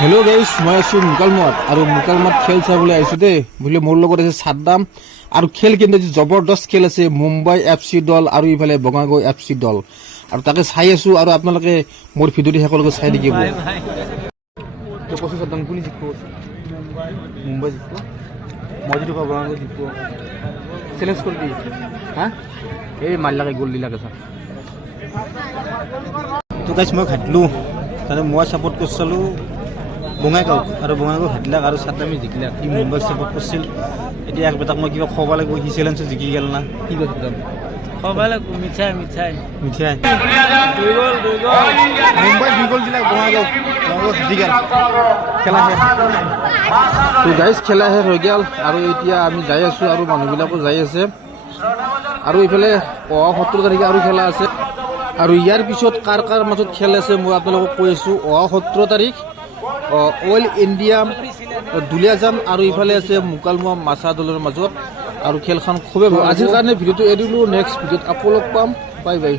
Hello' guys, মই আছোঁ মুকালমুৱাত আৰু মুকালমুৱাত খেল চাবলৈ আহিছোঁ দেই। বোলে মোৰ লগত আছে সাদ্দাম আৰু খেল কিন্তু জবৰদস্ত খেল আছে। মুম্বাই FC দল আৰু ইফালে বঙাইগাঁও FC দল, আৰু তাকে চাই আছোঁ আৰু আপোনালোকে মোৰ ভিডিঅ'টো শেষলৈকে চাই থাকিব। সাদ্দাম কোনে জিকিব? মুম্বাই জিকিব, মই যদি কওঁ বঙাইগাঁও জিকিব। চেলেঞ্জ কৰি দি হা এই মাৰিলাকে গ'ল দিলাকে ছাৰ। তো গাইজ মই ঘাটলোঁ, তাৰমানে মই ছাপৰ্ট কৰিছিলোঁ বঙাইগাঁৱক, আৰু বঙাইগাঁও ঘাটলাক আৰু সাদ্দামে জিকিলাক। সি মুম্বাইক ছাপৰ্ট কৰিছিল। এতিয়া একবেটাক মই কিবা খোৱাব লাগিব, সি চেলেঞ্জত জিকি গ'ল না। কি কৈছে সাদ্দাম? খোৱাব লাগিব মিঠাই মিঠাই মিঠাই। 2 গ'ল মুম্বাই 2 গ'ল দিলাক বঙাইগাঁও, বঙাইগাঁও জিকি গ'ল। খেলা শেষ। তো গাইজ খেলা শেষ হৈ গ'ল আৰু এতিয়া আমি যাই আছোঁ আৰু মানুহবিলাকো যাই আছে। আৰু ইফালে 17 তাৰিখে আৰু খেলা আছে, আৰু ইয়াৰ পিছত কাৰ কাৰ মাজত খেল আছে মই আপোনালোকক কৈ আছোঁ। 17 তাৰিখ অইল ইণ্ডিয়া দুলীয়াজান আৰু ইফালে আছে মুকালমুৱা মাছা দলৰ মাজত, আৰু খেলখন খুবেই ভাল। আজিৰ কাৰণে ভিডিঅ'টো এৰিলোঁ, নেক্সট ভিডিঅ'ত আকৌ লগ পাম। Bye bye.